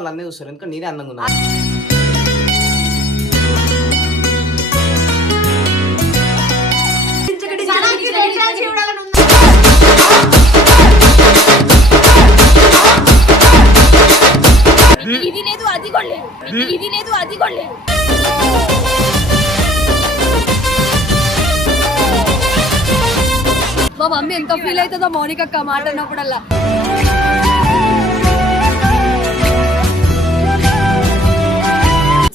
వాళ్ళన్నీ చూస్తారు ఎందుకంటే నేనే అందంగా ఉన్నా. ఇది లేదు అది కూడా లేదు, ఇది లేదు అది కూడా లేదు. మా మమ్మీ ఎంత ఫీల్ అవుతుందో మౌనిక అక్క మాట అన్నప్పుడల్లా.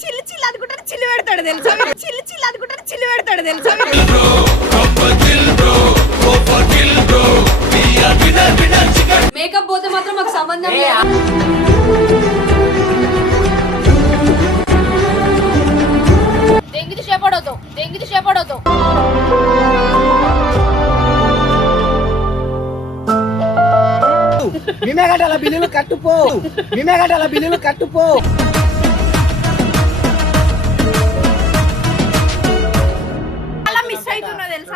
చిల్లి చిల్లి అనుకుంటారు చిల్లి పెడతాడు తెలుసా, చిల్లి చిల్లి అనుకుంటారు చిల్లి పెడతాడు తెలుసా. మేకప్ పోతే మాత్రం మాకు సంబంధం లేదు. దెంగిది చేపడవుతావు, దెంగిది చేపడవుతావు. మేమేగడ్డల బిల్లులు కట్టుపో, మేమేగడ్డల బిల్లులు కట్టుపో. అలా మిస్ అవుతున్నా తెలుసా.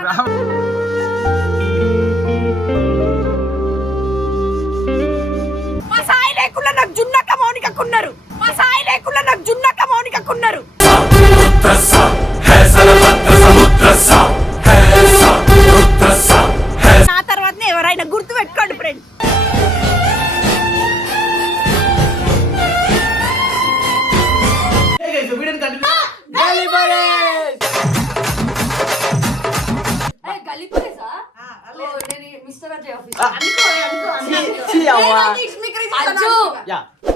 మా సాయి లేకుండా నాకు జున్నక్క మౌనికకున్నారు, మా సాయి లేకుండా నాకు జున్నక్క మౌనికకున్నారు. నా తర్వాతనే ఎవరైనా గుర్తు పెట్టుకోండి ఫ్రెండ్.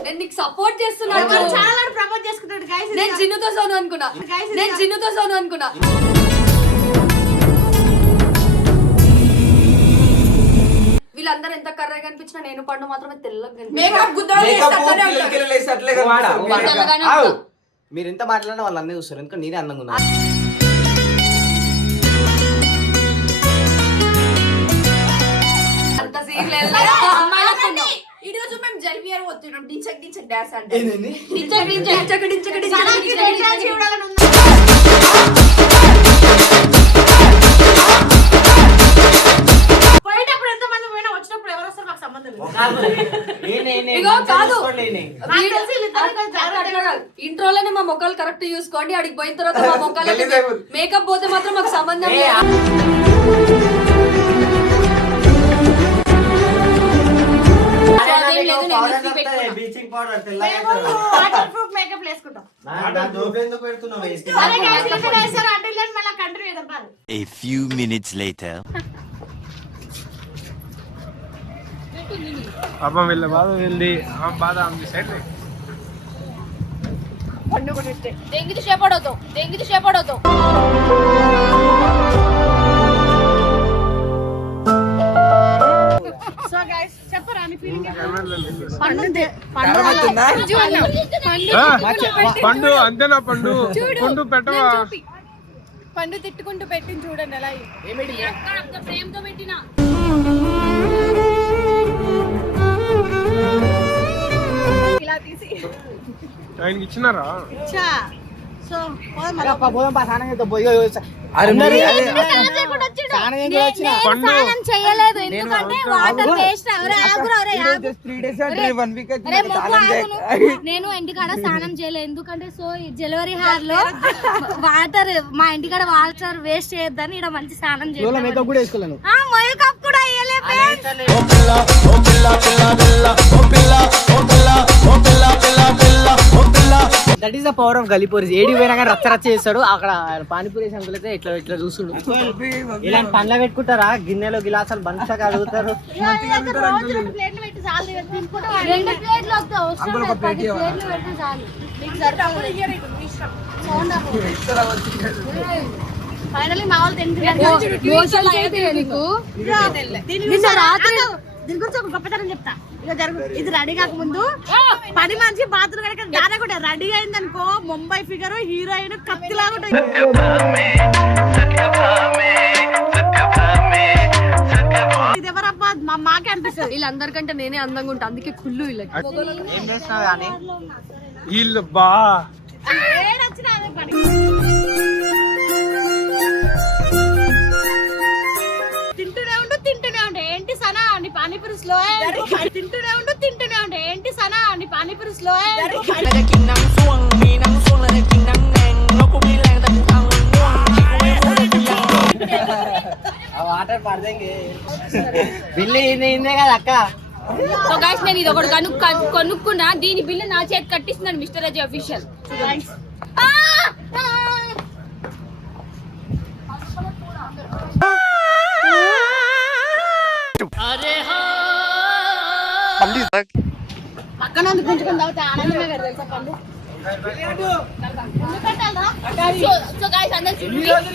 నేను నీకు సపోర్ట్ చేస్తున్నాను. నేను జిన్నుతో సోను అనుకున్నా, నేను జిన్నుతో సోను అనుకున్నా. వీళ్ళందరూ ఎంత కర్రగా కనిపించినా నేను పండు మాత్రమే తెల్లగా. మీరు ఎంత మాట్లాడినా వాళ్ళన్నీ చూస్తారు ఎందుకంటే నేనే అందంగా ఉన్నా. అంత సీన్ లేదు. ఈరోజు మేము జల్వియర్ పోతున్నాం. డించక్ డించక్ డాన్స్ అంటే డించక్ డించక్ డించక్ డించక్ డించక్ పోయేటప్పుడు ఎంత మంది పోయినా వచ్చినప్పుడు ఎవరు వస్తారు మాకు సంబంధం లేదు. ఇంట్రోలోనే మా మొక్కలు కరెక్ట్ చూసుకోండి, అడిగి పోయిన తర్వాత మా మొక్కలు మేకప్ పోతే మాత్రం మాకు సంబంధం లేదు. A few minutes later. పాపం వీళ్ళ బాధ వెళ్ళి బాధ సైడ్ దెంగిది చేపడవుతావు, దెంగిది చేపడవుతావు. పండు అంతేనా? పండు పండు పెట్టవా? పండు తిట్టుకుంటూ పెట్టింది చూడండి ఎలా ప్రేమతో పెట్టినా. ఇలా తీసి ఆయనకి ఇచ్చినారా? స్నానం చేయలేదు ఎందుకంటే వాటర్ వేస్ట్. నేను ఇంటికాడ స్నానం చేయలేదు ఎందుకంటే సో జలవరి హార్ లో వాటర్ మా ఇంటికాడ వాటర్ వేస్ట్ చేయొద్దని ఇక్కడ మంచి స్నానం చేయాలి. మేకప్ కూడా that is the power of గలీపూరి. ఏడి పోయినా కానీ రచ్చ రచ్చ చేస్తాడు. అక్కడ పానీపూరి సంకులు అయితే ఇట్లా ఇట్లా చూస్తుడు. ఇలాంటి పండ్ల పెట్టుకుంటారా? గిన్నెలో గిలాసాలు బంచాక అడుగుతారు. ఫైనల్లీ మా వాళ్ళు దీని గురించి ఒక గొప్పతనం చెప్తా. ఇక జరుగు ఇది రెడీ కాక ముందు 10 మంది బాత్రూమ్ కనుక దాని కూడా రెడీ అయింది అనుకో ముంబై ఫిగర్ హీరోయిన్ కత్తిలాగా ఉంటుంది. ఇది ఎవరబ్బా మాకే అనిపిస్తుంది. వీళ్ళందరికంటే నేనే అందంగా ఉంటా అందుకే కుళ్ళు వీళ్ళకి. తింటూనే ఉండు ఏంటి సనా నీ పానీపూరి స్లో. తింటూనే ఉండు ఏంటి సనా నీ పానీపూరి స్లో. స్లో వాటర్ పడదంగి బిల్లు ఇందే కదా అక్క. సో గైస్ నేను ఇది ఒకటి కొనుక్కున్నా, దీని బిల్లు నా చేతి కట్టిస్తున్నాను మిస్టర్ అజయ్ అఫీషియల్. పక్కన గుంజుకుని తాగితే ఆనందమే కదా తెలుసా పండు. సో గైస్ అందరూ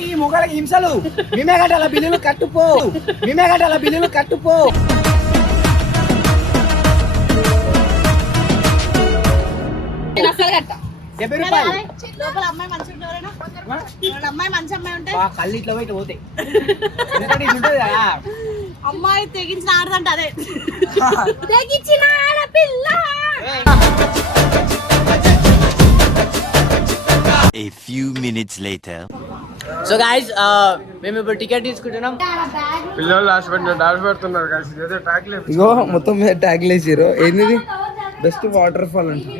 ఈ మొగలకి హింసలు మేమే కట్టాల బిల్లులు కట్టుపో, మేమే కట్టాల బిల్లులు కట్టుపో. నేను అసలు కట్ట 70 రూపాయలు లోపల అమ్మాయి మంచి అమ్మాయి మంచి అమ్మాయి ఉంటే కళ్ళు ఇట్లా పోయి పోతాయి. ఎందుకంటే ఇది ఉంటుంది కదా అమ్మాయి తెగించిన ఆడదంట అదే తెగించిన ఆడపిల్ల. A few minutes later. So guys మేము ఇప్పుడు టికెట్ తీసుకుంటున్నాం. పిల్లలు లాస్ట్ పెడుతున్నారు కలిసి ఏదో ట్రాక్ లేదు. ఇగో మొత్తం మీద ట్యాగ్లు వేసారు. ఏంది బెస్ట్ వాటర్ ఫాల్ అంటే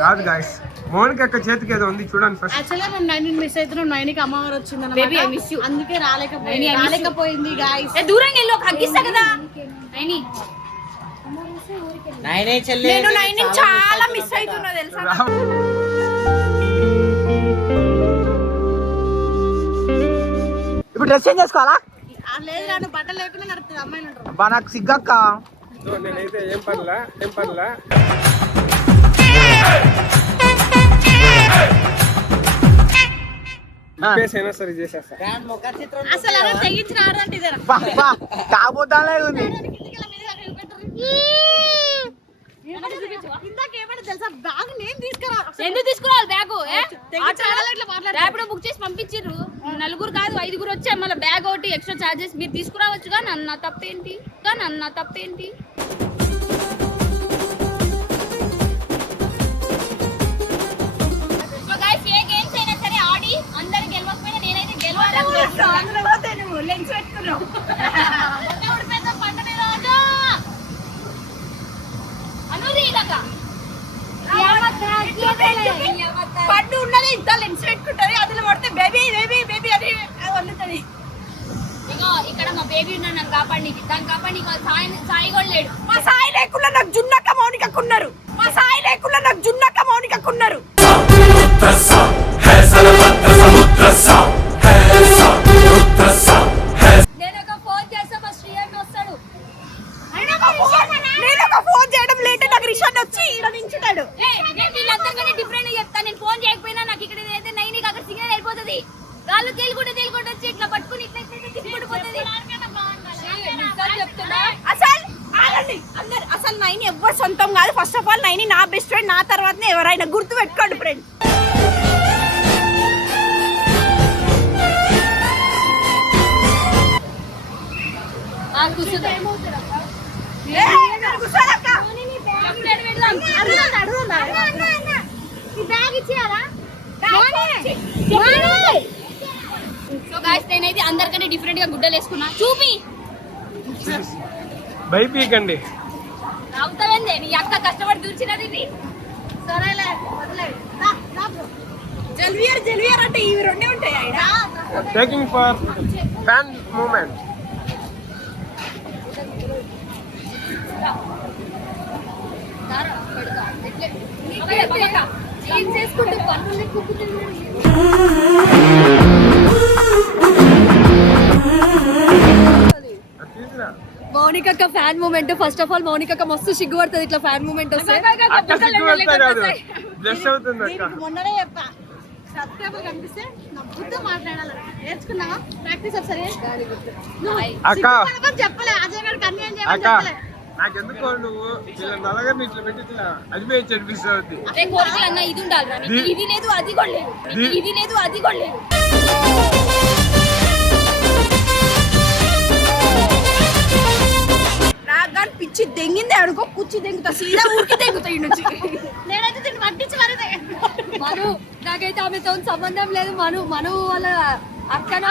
కాదు గాయస్, మౌనిక అక్క చేతికి ఏదో ఉంది చూడండి ఫస్ట్. యాక్చువల్గా మేము 19 మిస్ అవుతున్నాం. 9కి అమ్మవారు వచ్చింది అందుకే రాలేకపోయింది గాయస్. దూరంగా వెళ్ళి ఒక హగ్గిస్తా కదా. నేను 9 చాలా మిస్ అవుతున్నా తెలుసా. ఇప్పుడు డ్రెస్ చేంజ్ చేసుకోవాలా? లేదు రాను బట్టలు లేకుండా నడుస్తుంది అమ్మాయిలు ఉంటారు. బా నాకు సిగ్గక్క. నేనైతే ఏం పర్లా అయినా సరే చేసేస్తా. అసలు అలా తెగించిన ఆడదంటే ఇదేనా? కాబోతానే ఉంది. ఎందుకు తీసుకురావాలి బ్యాగ్? ర్యాపిడో బుక్ చేసి పంపించారు. నలుగురు కాదు 5గురు వచ్చారు. మళ్ళీ బ్యాగ్ ఒకటి ఎక్స్ట్రా చార్జెస్ మీరు తీసుకురావచ్చుగా. నన్న తప్పేంటి? ఏ గేమ్స్ అయినా సరే ఆడి అందరు గెలవకపోయినా నేనైతే గెలవాలి. పండు ఉన్నది ఇంత లెన్స్ పెట్టుకుంటది. అందులో పడితే బేబీ అని వండుతుంది. ఇగో ఇక్కడ మా బేబీ ఉన్నాడు, నన్ను కాపాడికి. దాన్ని కాపాడికి సాయి కూడా లేడు. మా సాయి లేకుండా నాకు జున్నక్క మౌనికకున్నారు. నేను ఒక ఫోన్ చేస్తే మా శ్రీయన్ వస్తాడు. నేను ఒక ఫోన్ చేయడం లేట్ నాకు రిషాన్ వచ్చి ఈడ నించుతాడు. నేను వీళ్ళందరికీ డిఫరెంట్ చెప్తా. నేను ఫోన్ చేయకపోయినా నాకు ఇక్కడ అయితే నైనికి అక్కడ సిగ్నల్ అయిపోతుంది. వాళ్ళు తేలుకుంటే వచ్చి ఇట్లా పట్టుకుని ఇట్లా తీసుకుంటుపోతుంది. అసలు నైన్ ఎవరు సొంతం కాదు. ఫస్ట్ ఆఫ్ ఆల్ నైన్ నా బెస్ట్ ఫ్రెండ్. నా తర్వాతనే ఎవరైనా గుర్తు పెట్టుకోండి ఫ్రెండ్. సో గాయ్స్ నేనైతే అందరికంటే డిఫరెంట్ గా గుడ్డలు వేసుకున్నా. చూపి భయపీకండి. అవుతావేందే నీ అక్క కష్టపడి దూర్చినది. సరేలే జల్వియర్ అంటే ఇవి రెండే ఉంటాయి. ఆయన taking for fan moment. Mounika fan moment. First of all Mounika మస్తు సిగ్గుపడుతుంది ఇట్లా ఫ్యాన్ మూమెంట్ వస్తే. మొన్ననే చెప్పా సబ్స్క్రైబర్ కనిపిస్తే నవ్వుతూ మాట్లాడాలి. నేర్చుకున్నావా? ప్రాక్టీస్ ఒకసారి చెప్పలే. అజయ్ గారికి అన్ని అని చెప్పలే. నాకెందుకో నువ్వు ఇలా నల్లగారిని ఇట్లా పెట్టి ఇట్లా అనిపించి అనిపిస్తుంది. అదే కోరికలు అన్న ఇది ఉండాలి. ఇది లేదు అది కూడా లేదు. నాకు పిచ్చి దెంగిందే అనుకో. కుచ్చి దెంగుతా సీదా ఊరికి దెంగుతా ఈ నుంచి. నేనైతే దీన్ని పట్టించి మరి నాకైతే ఆమెతో సంబంధం లేదు. మను వాళ్ళ అక్కనో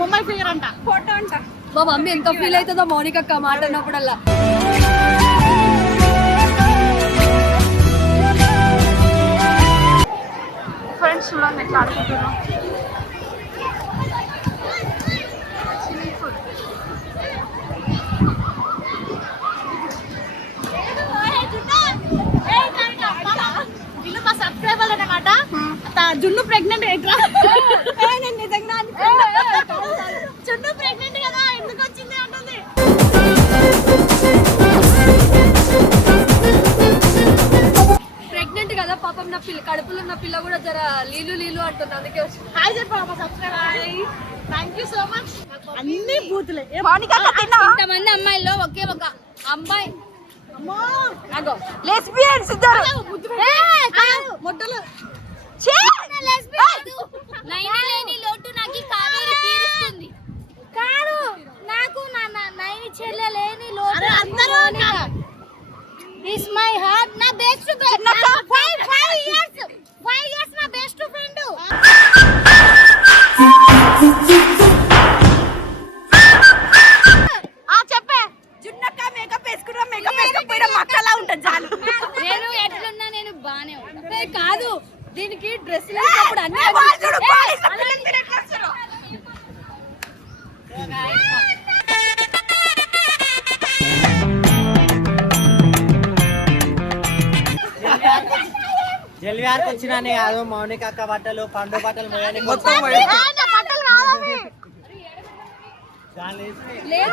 ముంబై ఫిగర్ అంట ఫోటో అంట. మా మమ్మీ ఎంత ఫీల్ అవుతుందో మౌనిక అక్క మాట అన్నప్పుడల్లా. ఫ్రెండ్స్ చూడండి ఎట్లా ఆడుకుంటున్నాం. వీళ్ళు మా సబ్స్క్రైబర్లు అన్నమాట. జున్ను ప్రెగ్నెంట్ ఎట్లా నిజంగా జున్ను ప్రెగ్నెంట్ కదా ఎందుకు వచ్చింది అంటుంది. ప్రెగ్నెంట్ కదా పాపం, నా పిల్ల కడుపులో ఉన్న పిల్ల కూడా జర లీలు అంటుంది. అందుకే వచ్చింది. హాయ్ చెప్పాలి మా subscriber. Thank you so much. అన్ని బూతులే. ఇంతమంది అమ్మాయిల్లో ఒకే ఒక అమ్మాయి లెస్బియన్స్ ఇద్దరు మొట్టలు లేని లోటు నాకు కావేరి తీరుస్తుంది. కాదు నాకు నైని చెల్లె లేని లోటు అందరూ ఇస్ మై హార్ట్. నా బెస్ట్ ఫ్రెండ్ 5 years నా బెస్ట్ ఫ్రెండ్. చెప్పే జున్నక్క మేకప్ వేసుకున్నా మేకప్ వేసుకపోయినా మక్కలా ఉంటుంది చాలు. నేను ఎట్లున్నా నేను బానే ఉంటా. కాదు దీనికి డ్రెస్ వేసినప్పుడు అన్ని జల్విఆర్కి వచ్చినానే కాదు మౌనిక అక్క బట్టలు పండు బట్టలు మొత్తం లేదు లేదు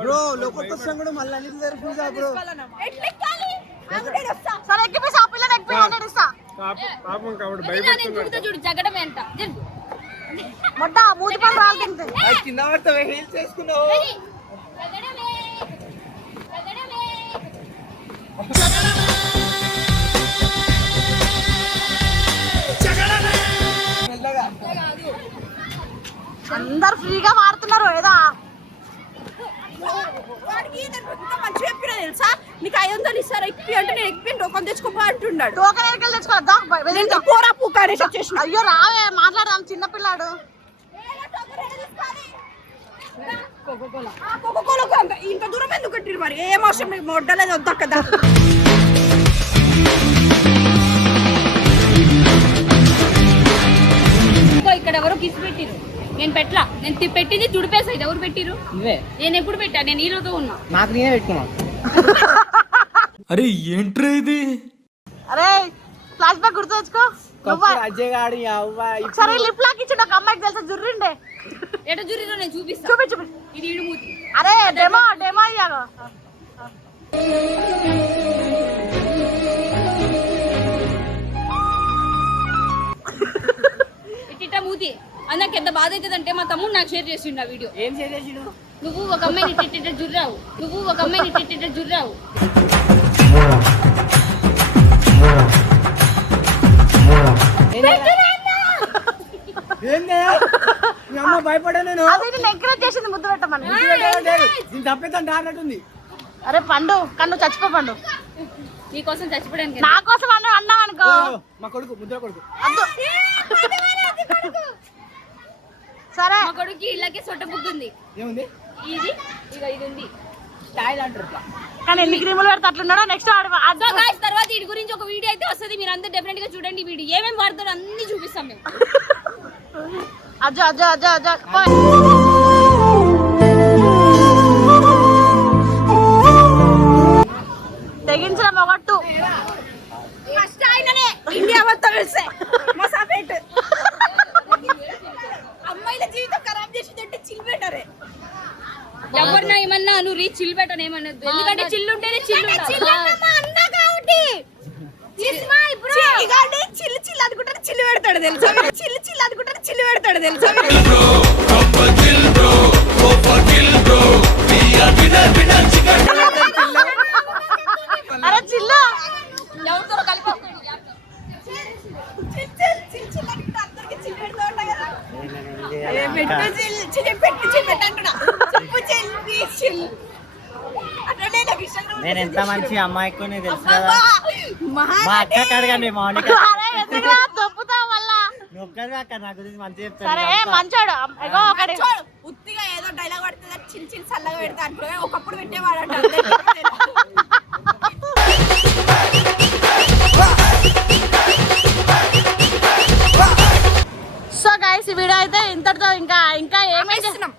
బ్రో లోపలికి వచ్చాం కూడా మళ్ళీ అన్ని జరుగుతుందా బ్రో. పాపం కాబట్టి చూడు జగడమే అంట. మొట్ట మూతి పని రాలుతుంది. కింద పడతావు హీల్స్ వేసుకున్నావు. అందరు ఫ్రీగా వాడుతున్నారు ఏదో. మంచిగా చెప్పినా తెలుసా, నీకు 500 ఇస్తారు ఎక్కి అంటే నేను ఎక్కి టోకన్ తెచ్చుకోపో అంటున్నాడు. టోకన్ ఎక్కడికి తెచ్చుకోవద్దా పోరా పూకారేసి వచ్చేసిన. అయ్యో రావే మాట్లాడదాం చిన్నపిల్లాడు. ఇంత దూరం ఎందుకు కట్టిరు మరి? ఏం అవసరం మీకు మొడ్డలేదు వద్దా కదా. ఇక్కడ ఎవరో కిసి పెట్టిరు, నేను పెట్టలా. నేను పెట్టింది తుడిపేసా. ఇది ఎవరు పెట్టిరు? నేను ఎప్పుడు పెట్టా? నేను ఈరోజు ఉన్నా. నాకు నేనే పెట్టుకున్నా. అరే ఏంట్రా ఇది? అరే ఫ్లాష్ బ్యాక్ గుర్తు తెచ్చుకో. అజయ్ గాడు సరే లిప్ లాక్ ఇచ్చిండు ఒక అమ్మాయికి తెలుసా జుర్రిండే. ఎట జుర్రిలో నేను చూపిస్తా. చూపి ఇది ఈడు మూతి. అరే డెమో ఇయ్యాగో. ఇట్ట మూతి అది నాకు ఎంత బాధ అవుతుంది అంటే, మా తమ్ముడు నాకు షేర్ చేసిండు ఆ వీడియో. ఏం చేసేసిండు? నువ్వు ఒక అమ్మాయిని ఇట్ట జుర్రావు, నువ్వు ఒక అమ్మాయిని ఇట్ట జుర్రావు. భయపడా నేను ఎంకరేజ్ చేసింది ముద్దు పెట్టమని. తప్పేదంటే ఆడినట్టుంది. అరే పండు కన్ను చచ్చిపో పండు. నీకోసం చచ్చిపోవడానికి నా కోసం అన్నావు అనుకో. మా కొడుకు ముద్ర కొడుకు. సరే మా కొడుకు ఇళ్ళకి సొట్ట బుక్ ఉంది. ఏముంది? ఇది ఇది ఉంది స్టైల్ అంటారు. కానీ ఎన్ని క్రీములు పెడితే అట్లున్నాడో. నెక్స్ట్ తర్వాత వీడి గురించి ఒక వీడియో అయితే వస్తుంది, మీరు అందరూ డెఫినెట్ గా చూడండి. వీడియో ఏమేమి వాడతారో అన్ని చూపిస్తాం మేము. అజ్జో తెగించిన మొగట్టు ఫస్ట్ ఆయననే ఇండియా మొత్తం వెళ్తే అమ్మాయిల జీవితం ఖరాబ్ చేసిందంటే చిల్ బెటరే. ఎవరినా ఏమన్నా నువ్వు చిల్ బెటర్ ఏమన్నది, ఎందుకంటే చిల్లు ఉంటేనే చిల్లు అన్న కాబట్టి చిల్లు అనుకుంటారు చిల్లు పెడతాడు తెలుసా. చిల్లు అనుకుంటారు చిల్లు పెడతాడు తెలుసా. అరే చిల్లు ఎవరితో కలిపి పెట్టు చిల్ పెట్టంటున్నా చెప్పు చిల్ అట్లనే నాకు ఇష్టం నేను ఎంత మంచి అమ్మాయికో నీకు తెలుసు కదా మా మహారాణి అక్క అడగండి మౌనిక తప్పుతావు మళ్ళా నువ్వు ఒక్కడే అక్క నా గురించి మంచి సరే చెప్తాను మంచోడు ఇగో ఒకటి చూడు ఉత్తిగా ఏదో డైలాగ్ పడుతుంది చిల్ చల్లగా పెడతా అనుకో ఒకప్పుడు పెట్టేవాడంట సో గైస్ ఈ వీడియో అయితే ఇంతటితో ఇంకా ఏమేం చేస్తున్నాం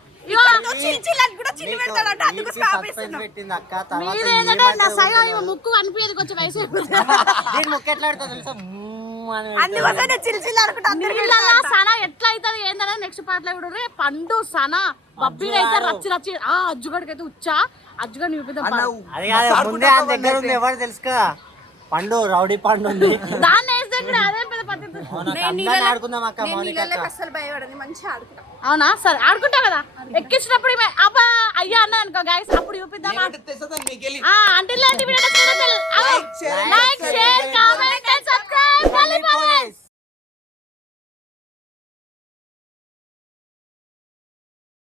చిల్ అని కూడా చిల్ పెడతాడంట అందుకు స్టాప్ చేస్తున్నాం పెట్టింది అక్క తర్వాత మీరు ఏంటంటే నా సగం ఇవి ముక్కు అనిపించదు కొంచెం వయసు దీని ముక్క ఎట్లా పెడతా తెలుసా అని అందుకోసమే చిల్ అనుకుంటా నీళ్ళ సన ఎట్లా అవుతుంది ఏంటనే నెక్స్ట్ పార్ట్ లో కూడా పండు సన బబ్బీలు అయితే రచ్చి అజ్జుగడికి అయితే ఉచ్చా అజ్జుగడి చూపిద్దాం అది కాదు ముందే ఆయన దగ్గర ఉంది ఎవరు తెలుసు కదా పండు రౌడీ పండు ఉంది దాన్ని వేస్తే కూడా అదే పెద్ద పద్ధతి అందరిని ఆడుకుందాం అక్క మౌనిక అక్క అసలు భయపడని మంచిగా ఆడుకుంటా అవునా సరే ఆడుకుంటావు కదా ఎక్కించినప్పుడు అబ్బా అయ్యా అన్న అనుకో గైస్ అప్పుడు చూపిద్దాం అంటే ఇలాంటి వీడియో లైక్ షేర్ కామెంట్